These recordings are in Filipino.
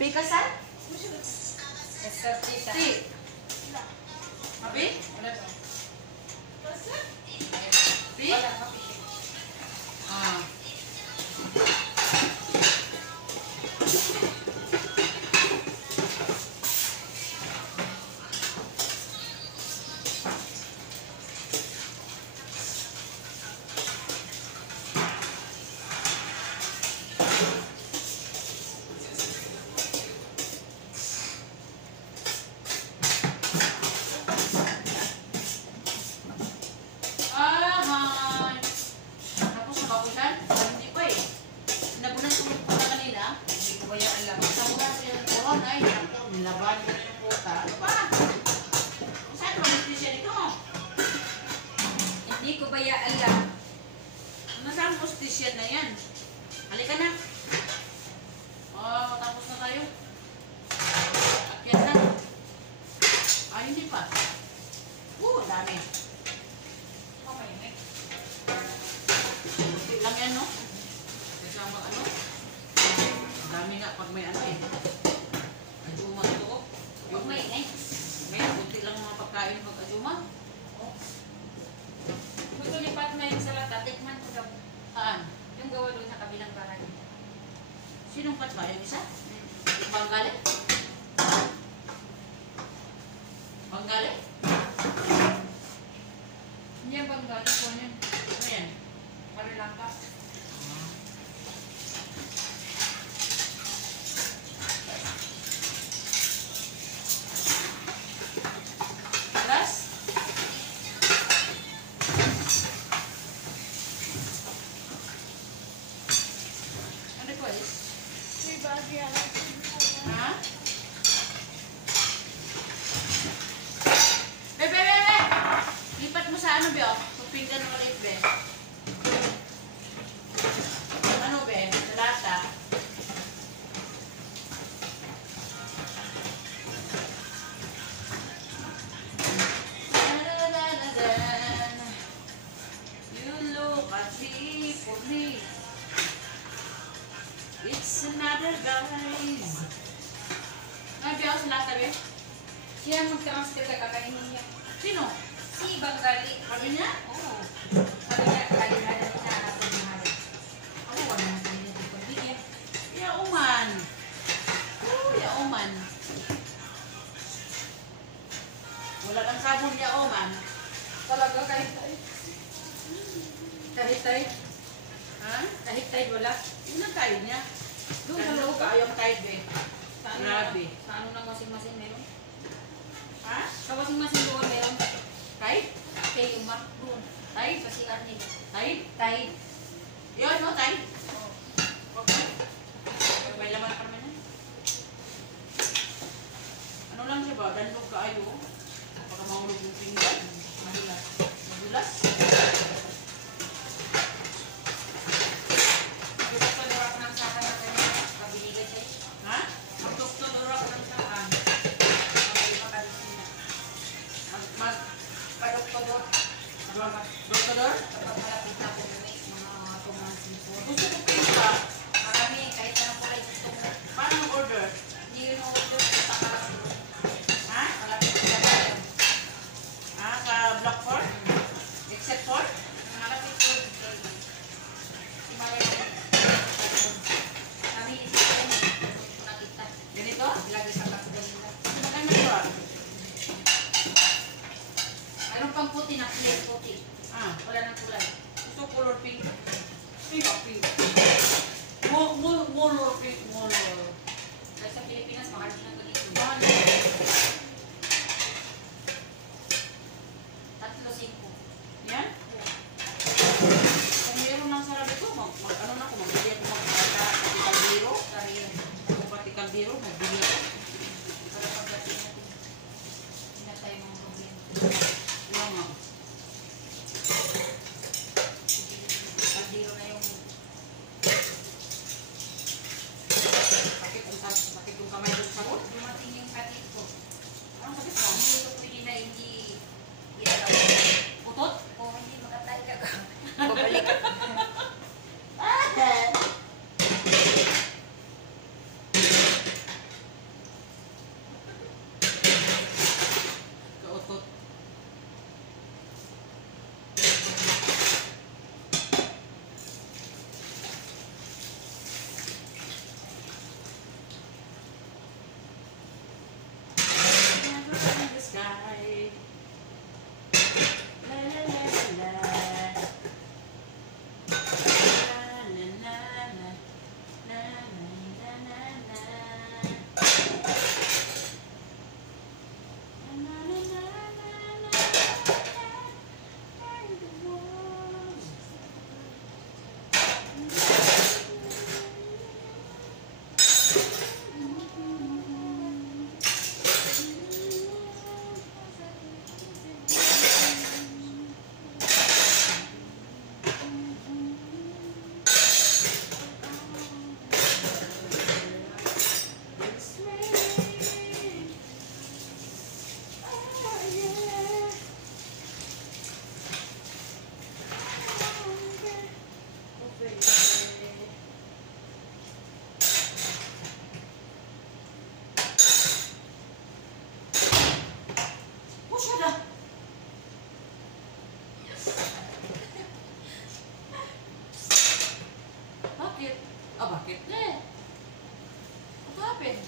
Happy ka sa? Escartita. Si. Happy? Wala to. Happy? Wala, happy. Ah. Hindi ko baya alam. Nasaan postisyan na yan? Halika na. Oh, tapos na tayo. Akyat na. Ah, hindi pa. Dami. Okay. Kunti lang yan, no? Kasama ano? Dami nga pag may ano eh. Ajuma ito. Huwag maingay. Ngayon, kunti lang mga pagkain pag ajuma. Gusto ni Fatma yung salata, tikman ko daw. Saan? Yung gawa doon sa kabilang bahay. Sinong patba? Yung isa? Yung Banggali? Banggali? Hindi yan bang galing ko yun? Ano yan? Marilangka. Alas? Ano po is? Ha? Be! Lipat mo sa ano, be, oh? Pagpinggan mo ulit, be. Ano, be? Sa lata. You look at me for me. It's another guys. Ano, be, oh? Sa lata, be? Siya mag-transfer ka kakainin niya. Sino? Si Banggali. Sabi niya? Oo. Sabi niya, kalihanan niya natin mahal. Ako, wala na sa niya dito. Bigyan. Ya Oman. Ya Oman. Wala kang sabon ya Oman. Talaga, kahit-kahit. Kahit-kahit. Ha? Kahit-kahit wala. Yun ang kain niya. Doon sa Doon loob. ka ayong kain, be. Sa ano Grabe. Sa ano ng washing-machine meron? Ha? Sa washing-machine doon meron. Kain? Kay Uma. Doon. Tay? Sa CR nila. Kain? Tahid. Yun, no, tay? Oo. Okay. May laman pa naman yan. Ano lang siya ba? Danlog ka ayo. Baka mahulog yung pinggan. Madulas. Madulas. Gusto ko lang ng saka na kanya. Pabiligay siya. Ha? Magtuktok oras ng saka. Pabiligay makadisina. Padok-padok. Doktor? Kapag malapit na po mga tumansin po. Gusto ko pizza. Marami, kahit anong kulay gusto mo. Paano mag-order? Hindi yun ang order sa saka. Ha? Malapit na tayo. Ah, sa Block 4? Except 4? Malapit po. Si Maria. Kami isip ko nakita. Ganito? Lagi sa kasagalila. Maganda ba? Mayroon pang puti na plain puti. Ah, Wala ng kulay. gusto color pink. Pink o pink? Color pink, color. Dahil sa Pilipinas, mahal din ang ganito. Mahal. 3-5. Yan? Kung meron lang sarap ito, ano na ako, magbili ako mag-patikaldiro. Sorry yun. Kung patikaldiro, magbili ako. Para pagdating natin. Hindi na tayo mga problema. Ano nga? Kaldero na yung Sakit yung kamay doon sa sabon. dumating yung katit ko. Anong sakit mo? Hindi ito pwede na hindi ginagawa. Putot? O hindi makatay ka. Babalik ka. happened?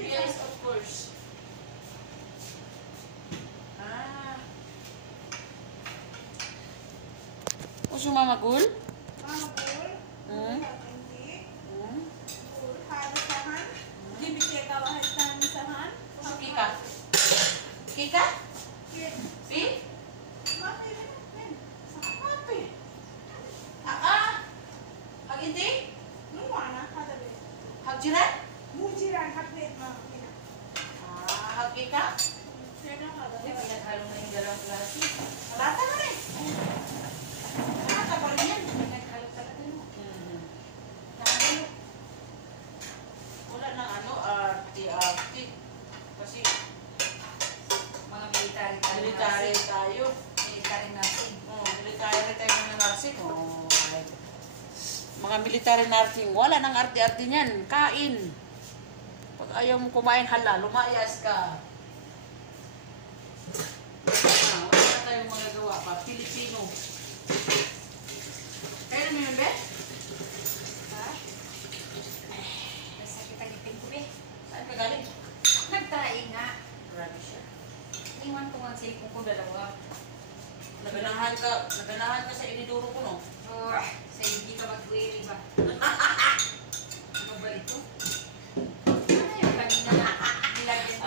Yes, of course. Uso mama gul? Mama Gul, Hmm? hindi. Hmm? Gul, hadasahan. Di bigay ka wahadasahan sahan. Kika. Kika? Kid. Si? Mati rin. Men. Happy. Ah. Hag hindi? Nuwa na hadabe. Hag jiran? Mujiran hagnet mama kina. Hag kika? Sino Hindi, hadabe? pinaghalo na yung dalawang klase. Lata na rin. Lata pa rin yan. Pinaghalo talaga no. Nakagano. Wala nang ano, arti-arti. Kasi Mga military tayo. military tayo. Military natin. Military tayo ng nursing. Mga military nursing, wala nang arte-arte niyan. Kain. Pag ayaw mo kumain, hala, lumayas ka. Wala na tayong magagawa pa. Pilipino. Kaya naman yun, Be? Ha? Nasakit ang ipin ko eh. Saan ka galing? Nagtry nga. Grabe siya. Iwan ko ang cellphone ko dalawa. Naganahan ka sa iniduro ko, no? Oh, sa hindi ka mag-query ba? Ano ba ito? Sana yung kanina na nilagyan ko.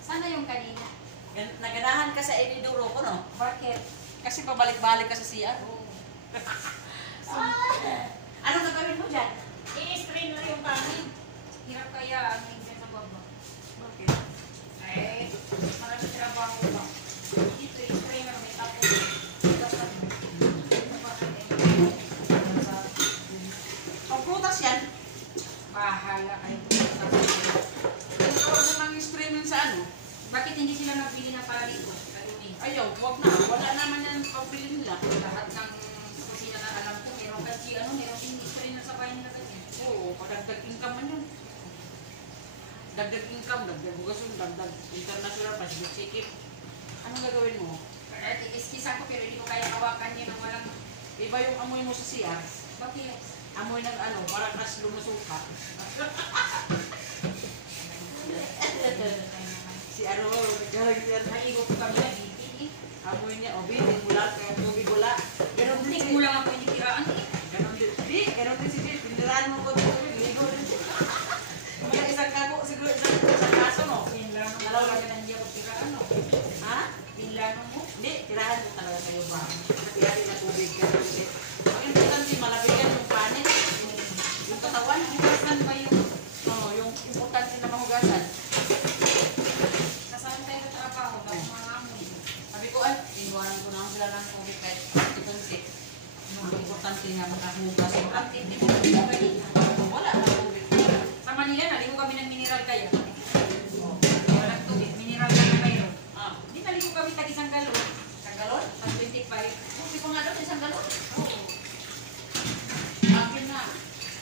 Sana yung kanina. Naganahan ka sa iniduro ko, no? Bakit? Kasi pabalik-balik ka sa CR. Oh. Ano gagawin mo dyan? I-strain na yung kanin. Hirap kaya ang inggan sa baba. Bakit? Ay, marami trabaho ba? Dito i-strain na may tapos. Pagprutas yan. Bahala kayo. Huwag mo lang streaming sa ano. Bakit hindi sila nagbili na para dito? Kalumi. Ayaw, huwag na. Wala naman yan pabili nila. Lahat ng kusina na alam ko, meron kasi meron hindi strain na sa bahay nila kasi. Oo, padagdag income man yun. Dagdag income, dagdag bugasun, dagdag international, pasigit-sikip. Anong gagawin mo? Iskisa ko pero hindi ko kaya hawakan yan ng walang Iba yung amoy mo sa CR. bakit. Amoy ng ano, parang kas lumusuka. Si ano, nagkaragyan. Naligo ko kami na dito. Amoy niya, obi, bula, kaya tubig bula. Ganon din Hindi si ko lang ako yung tiraan eh. Ganon din. Di, ganon din si Jay. Pindiraan mo ko tubig, ligo din. Mga isang kaso, no? Yan lang. Dalawa lang Ha? Bilano mo? Hindi, tirahan mo talaga kayo ba? Natiyari na tubig ka. Ang importante, malabigan yung panin. Yung katawan. Hugasan ba yung Oo, yung importante na mahugasan. kasama tayo sa trabaho? Bago mga amoy. Sabi ko, ay, inuwanan ko na sila ng tubig kahit itunti. Ang importante nga makahugas. Ang tindi mo yung kanina. Wala na tubig. Sa Manila, naligo kami ng mineral kaya. Walang tubig, mineral lang na mayroon. Ah, Di naligo kami tag isang galon. isang galon? Pag 25. Hindi ko nga doon, isang galon. Oo. Akin na.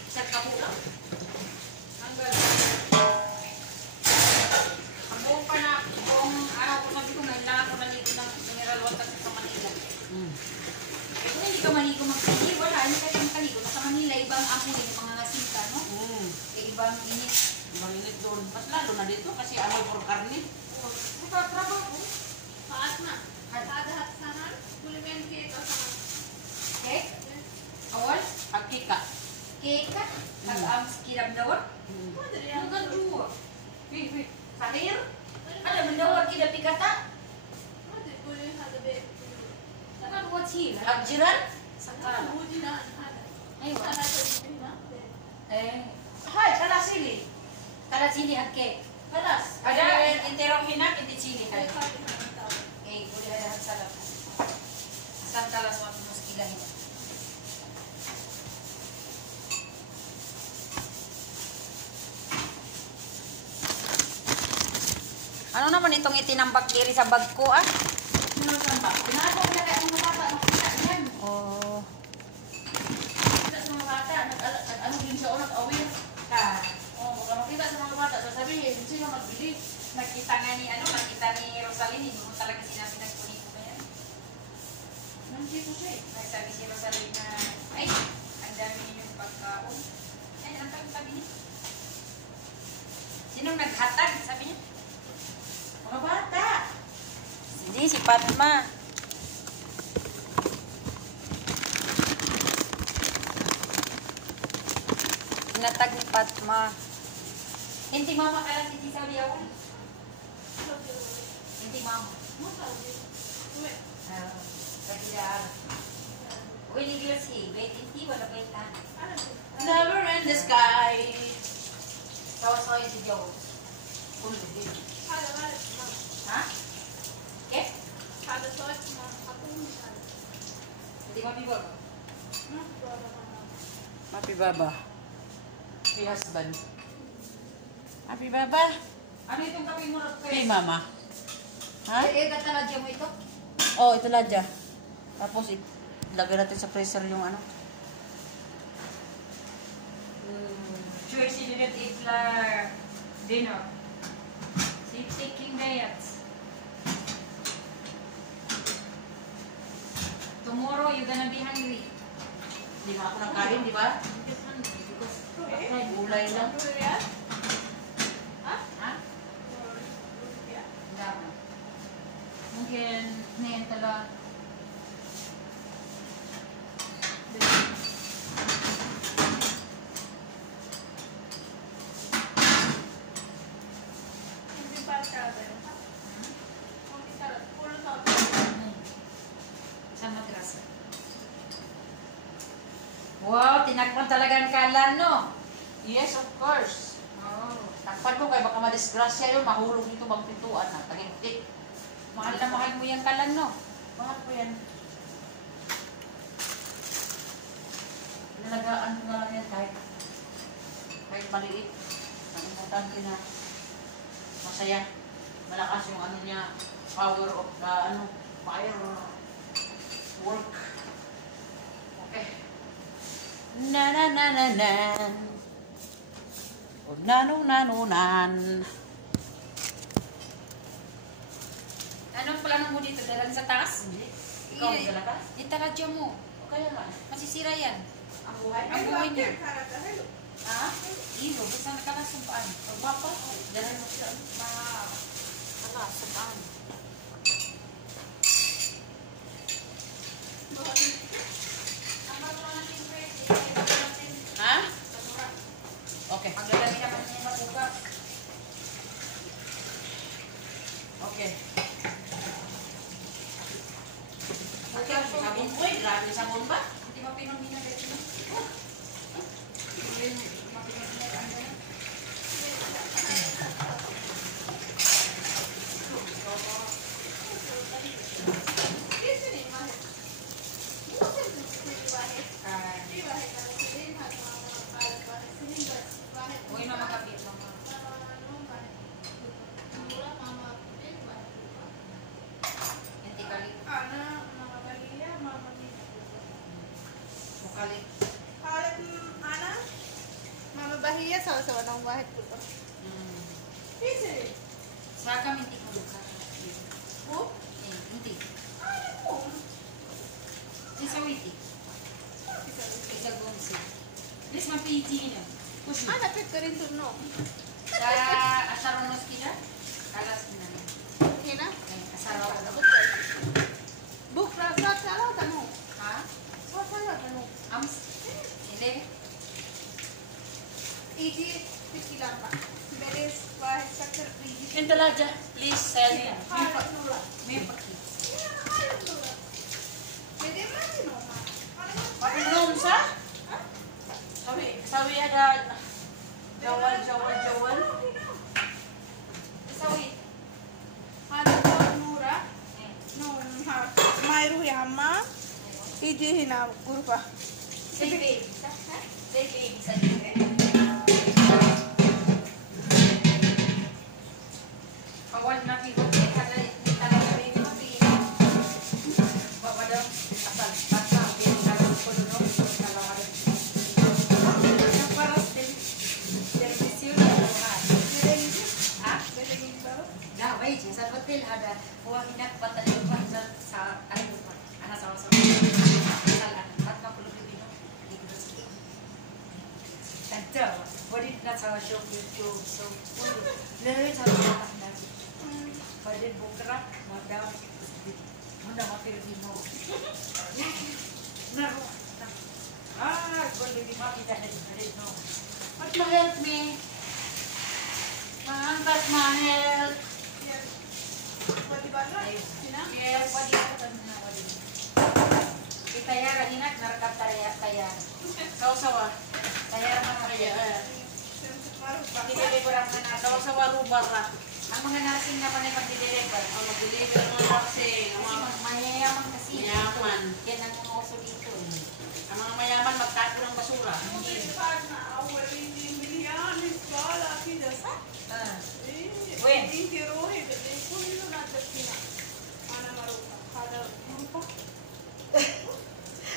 Isang kapo lang. Ang galon. Ang buong pa na, buong araw ko sabi ko, ngayon lang ako naligo ng mineral water sa Manila. Eh kung hindi ka maligo magsili, wala. Hindi ka yung kaligo. Nasa Manila, ibang amoy, yung mga ngasinta, no? Eh, ibang init. Marinit doon. Mas lalo na dito kasi amoy for karne. Trabaho. Paat na. Ada hat sahan. Kulimen ke ka sahan. Cake? Awal? Hakika. Cake ka? Pag-am kiramdawat? Madali Ano ang ka juwa? Wait. Sahir? Ada mendawat kita pikata? Madali kulimen hada be. Kan buat sila. Hagjiran? Sakala. Budi na hada. Aywa. Hada sa na. Hai, kalas sili. Kalas sili at cake. Kalas. Ada enterong hinak, hindi sili Ay kan. kali na tao. Eh, boleh ada salam. Asal kalas waktu muskilah ini. Ano naman itong itinambak diri sa bag ko ah? Sino saan ba? Pinaako ko na kaya mga bata. Makita yan. Oh. Kita sa mga bata. Nag-ano din siya o nag-awin. Ka. Oh, baka makita sa mga bata. Sasabihin, sino magbili? Nakita nga ni ano, nakita ni Rosaline, hindi mo talaga sinabi nagkunin ko ba yan? Nandito siya eh. Nagsabi si Rosaline na, ay, ang dami ninyong pagkaon. Ay, ang tabi niya. Sinong naghatag? Sabi niya. Mga bata. Hindi, si Padma. Tinatag ni Padma. Hindi mama ka lang si Sabi ako. Hindi mama. Kabilaan. Uy, ligil si. Wait, hindi. Wala ba ita? Never in the sky. Sawa-sawa yung si Joe. Ulo din. Ha? Okay? Hindi mapibol. Happy Baba. Happy husband. Happy Baba. Ano itong kape mo? Hey Mama. Ha? Eh, kataladya mo ito? Oh, ito ladya. Tapos ilagay natin sa freezer yung ano. Tracy didn't eat dinner. She's taking diets. Tomorrow, you're gonna be hungry. Hindi na ako nagkain, di ba? Gulay lang. Ha? Dama. Mungkin, ngayon tala. Sa madrasa. Wow, tinakpan talaga ang kalan, no? Yes, of course. Oh. Takpan ko kay baka madisgrasya yun, mahulog dito bang pintuan na. Tagintik. Mahal na mahal mo yung kalan, no? Bakit po yan? Nalagaan ko na lang yan kahit maliit. Ang importante na masaya. Malakas yung ano niya, power of the fire work. Okay. Na na na na na. O nanong nanunan. Anong plano mo dito? Dalan sa taas? Hindi. Ikaw ang dalaga? Itaradyo mo. O kaya nga. Masisira yan. Ang buhay. Ang buhay niya. Ha? Iyo, basta nakalasupaan. Pagpapa. Dalaga mo siya. Nakalasupaan. Ha? Okay. Maglalagay naman niya mabuka. Okay. grabe sabon ba? Hindi mapinomina dito. Hindi mapinomina ano yan. Uy, mama kapit, mama. Nanti kali. Mukali. Mama Bahia sama-sama nang bahit ko. Saka minti ko luka. Minti. Isa witi. Isa gumsi. Please mapiti na. Push me. Napit ko rin tuno. Sa asaronos kita. Kalas na. Hina? Asaraw. Buk rasa salah tanu. Ha? Salah tanu. Ams. Hindi. Iji pikilan pa. Beres bahit sakter iji. Yung talaga, please, sell me. Halat nula. May paki. Halat nula. Pwede man din o ma. Pakinom sa? Sabi ada jawal. Isa witi. Halat nura. No, mayru yama. Iji hina kurpa. Say baby. Say baby sa dito. Kawan na kiko kada talaga baby mati. Baba daw asal bata baby kada ko no kalau ada. Yang paras dari sisiu na ha. Ah, Beda gini baru. dah baik je sa hotel ada buah minyak batal lupa sa ay lupa. Ana sama-sama. Salah. 40 ribu no. Dito sikit. Tanda, body na sa show YouTube so. Lalu sa atas lagi. Pada buka modal Filipino. Naruh. Boleh dimaki dahil no. What ma help me? Maangkat ma help. Yan. Pwede ba na? Sina? Yes, wadi ako tanong wadi. Kita ya ingat narakap kaya. Sawa-sawa. Kaya mga Kaya, Maru pa. deliver ang mga nasin. sawa-sawa rubar na. Ang mga nasin naman ay pag-deliver. Ang mag-deliver ng mga taxi, ang Kasi mga mayayaman kasi. Mayaman. Yan ang mga uso dito. ang mga mayaman magtago ng basura. When?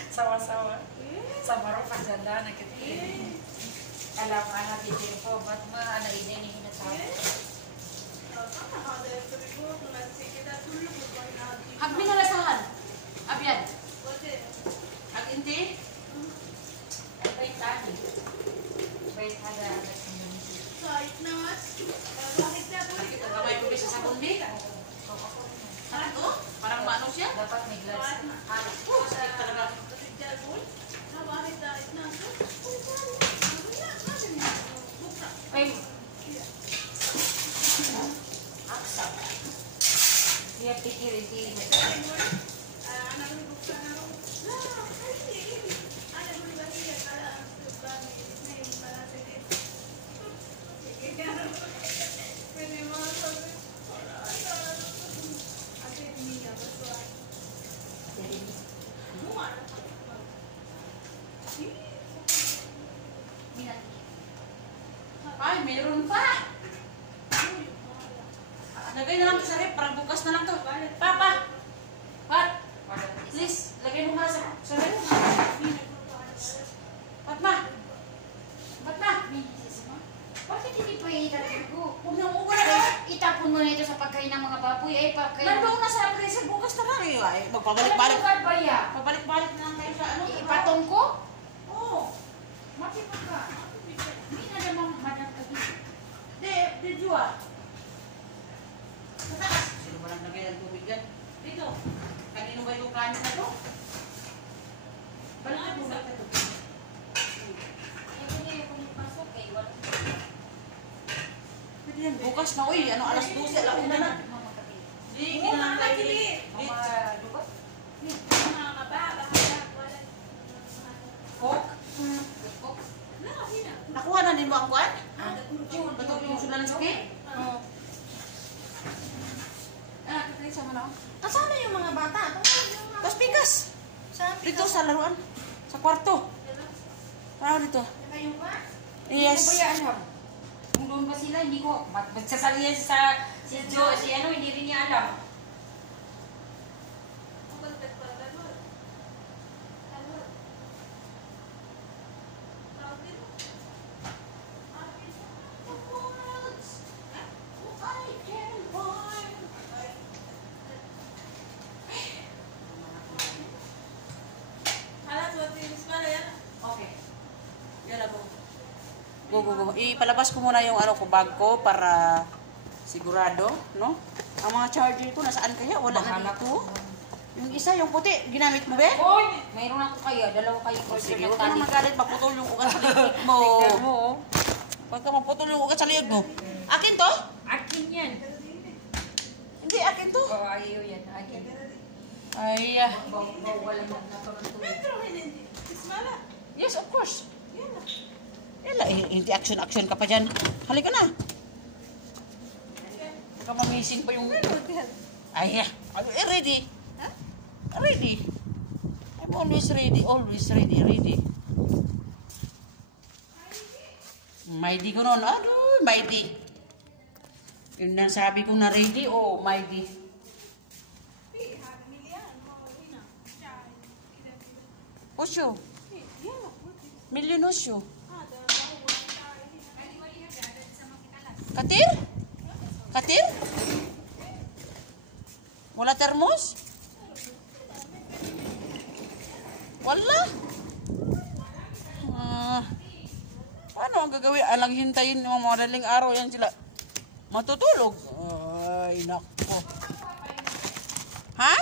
Sawa-sawa. Sa Maroka janda na kita. Alam anak bitin po, ba't ana ini ni hinatawag? Hagmi na lasahan. Abyan. Ang inti? Wait, tani. Wait, ada community. Nakita ka may tubig sa sabon di? Ano to? Parang maano siya? Dapat may gloves. Halos. Sakit talaga. Ay. Aksa. Dia pikir ini. Ay, meron pa. Lagay na lang sa rep, parang bukas na lang to. Papa! Pat! Please, lagay mo nga sa rep. Patma! Patma! Bakit hindi po itapon? Huwag na uwa na ka. Itapon mo na ito sa pagkain ng mga baboy. Ay, pagkain. Nandoon na sa freezer, bukas na lang. Ay, magpabalik-balik. Ano ba ya? Pabalik-balik na lang kayo sa ano. Ipatong ko? Oo. Makipa ka. Hindi na naman madang kagi. De Jua. Sa taas. Sino ba lang lagay ng tubig yan? Dito. Kanino ba yung kanin na to? Balik mo ba ito? Ayaw niya yung pumipasok eh. Wala. Pwede yan. Bukas na, uy. Ano, alas 12, alauna na. Mama kati. Hindi, Oo, kailangan tayo nakakili. dito. Mama, lupa? Mga dahat-dahat, wala. Coke. Coke. Nakuha na din mo ang kwan? Bato yung sulan ng suki? Oo. Kita sama na. Kasama yung mga bata. Tapos pikas. Dito sa laruan. Sa kwarto. Parang dito. Kayo ba? Hindi ko ba Yes. yan alam? Kung doon ba sila, hindi ko. Magsasalihan sa si Joe, si ano, hindi rin niya alam. Ang balbet pa, dalwal. Dalwal. Tawag din mo. Alas, what is pala yan? Okay. Yan ako. Go. Ipalabas ko muna yung ano ko, bag ko para sigurado, no? Ang mga charger ko, nasaan kaya? Wala na Bahala dito. Yung isa, yung puti, ginamit mo ba? Hoy! Mayroon ako kayo. Dalawa kayo. Sige, huwag ka na magalit, maputol yung ugat sa liig mo. Tignan mo, oh. Huwag ka maputol yung ugat sa liig mo. Akin to? Akin yan. Hindi, akin to. Oo, ayaw yan. Akin. Ay, Bawal lang na. yes, of course. Yala, hindi action ka pa dyan. Halika na. Baka mamising pa yung... Ay, ready. Ready. I'm always ready. Mighty ko nun. Ano, mighty. Yun ang sabi ko na ready. Oh, mighty. Osyo. Milyon osyo. Katir? Katir? Wala termos? Wala? Paano ang gagawin? Alang hintayin ng mga madaling araw yan sila. Matutulog. Ay, nako. Ha?